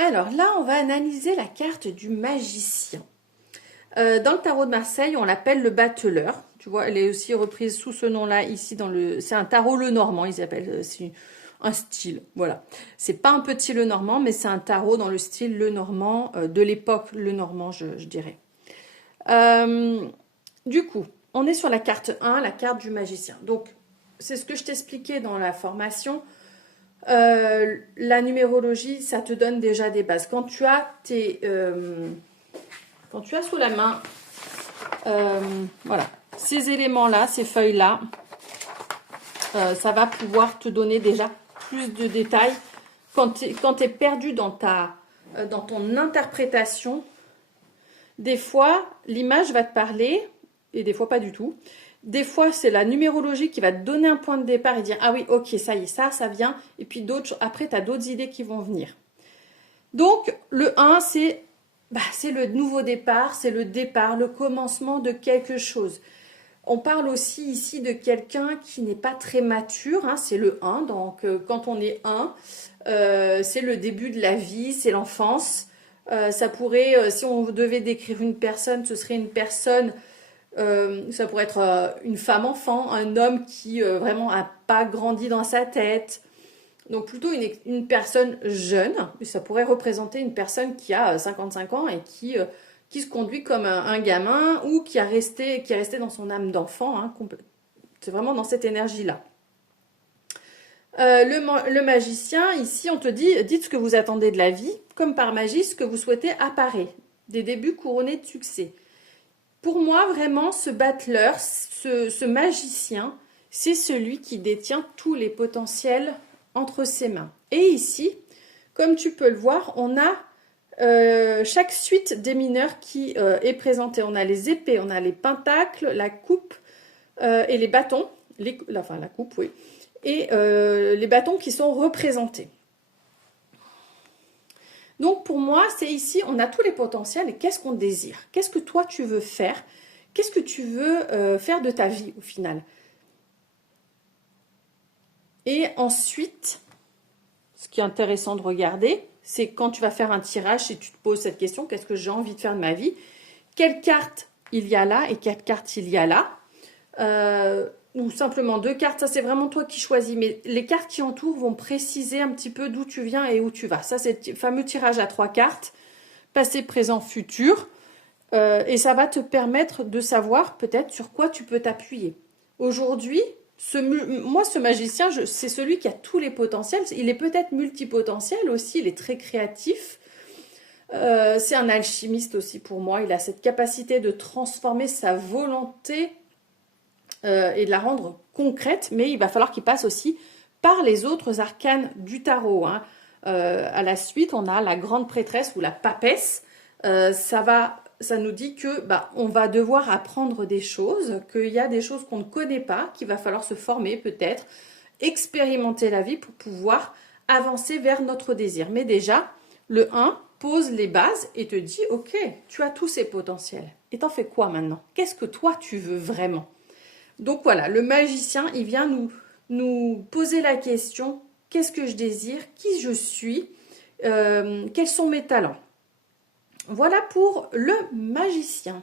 Alors là, on va analyser la carte du magicien. Dans le tarot de Marseille, on l'appelle le battleur. Tu vois, elle est aussi reprise sous ce nom-là ici dans le. C'est un tarot Lenormand, ils appellent. C'est un style, voilà. C'est pas un petit Lenormand, mais c'est un tarot dans le style Lenormand de l'époque Lenormand, je dirais. Du coup, on est sur la carte 1, la carte du magicien. Donc, c'est ce que je t'expliquais dans la formation. La numérologie, ça te donne déjà des bases. Quand tu as sous la main, voilà, ces éléments-là, ces feuilles-là, ça va pouvoir te donner déjà plus de détails. Quand tu es perdu dans ton interprétation, des fois, l'image va te parler, et des fois pas du tout. Des fois, c'est la numérologie qui va te donner un point de départ et dire « Ah oui, ok, ça y est, ça vient. » Et puis après, tu as d'autres idées qui vont venir. Donc, le 1, c'est le nouveau départ, c'est le départ, le commencement de quelque chose. On parle aussi ici de quelqu'un qui n'est pas très mature, hein, c'est le 1. Donc, quand on est 1, c'est le début de la vie, c'est l'enfance. Ça pourrait, si on devait décrire une personne, ce serait une personne... ça pourrait être une femme enfant, un homme qui vraiment n'a pas grandi dans sa tête. Donc plutôt une personne jeune. Ça pourrait représenter une personne qui a 55 ans et qui se conduit comme un gamin ou qui est resté dans son âme d'enfant. Hein, c'est vraiment dans cette énergie-là. Le magicien, ici, on te dit, dites ce que vous attendez de la vie. Comme par magie, ce que vous souhaitez apparaît. Des débuts couronnés de succès. Pour moi, vraiment, ce battleur, ce magicien, c'est celui qui détient tous les potentiels entre ses mains. Et ici, comme tu peux le voir, on a chaque suite des mineurs qui est présentée. On a les épées, on a les pentacles, la coupe et les bâtons. La coupe, oui. Et les bâtons qui sont représentés. Donc pour moi, c'est ici, on a tous les potentiels et qu'est-ce qu'on désire? Qu'est-ce que toi tu veux faire? Qu'est-ce que tu veux faire de ta vie au final? Et ensuite, ce qui est intéressant de regarder, c'est quand tu vas faire un tirage, si tu te poses cette question, qu'est-ce que j'ai envie de faire de ma vie? Quelle carte il y a là et quelle carte il y a là? Ou simplement 2 cartes, ça c'est vraiment toi qui choisis. Mais les cartes qui entourent vont préciser un petit peu d'où tu viens et où tu vas. Ça c'est le fameux tirage à 3 cartes, passé, présent, futur. Et ça va te permettre de savoir peut-être sur quoi tu peux t'appuyer. Aujourd'hui, moi ce magicien, c'est celui qui a tous les potentiels. Il est peut-être multipotentiel aussi, il est très créatif. C'est un alchimiste aussi pour moi. Il a cette capacité de transformer sa volonté et de la rendre concrète, mais il va falloir qu'il passe aussi par les autres arcanes du tarot. Hein. À la suite, on a la grande prêtresse ou la papesse. Ça nous dit que on va devoir apprendre des choses, qu'il y a des choses qu'on ne connaît pas, qu'il va falloir se former peut-être, expérimenter la vie pour pouvoir avancer vers notre désir. Mais déjà, le 1 pose les bases et te dit « Ok, tu as tous ces potentiels. Et t'en fais quoi maintenant? Qu'est-ce que toi tu veux vraiment ?» Donc voilà, le magicien, il vient nous poser la question, qu'est-ce que je désire, qui je suis, quels sont mes talents. Voilà pour le magicien.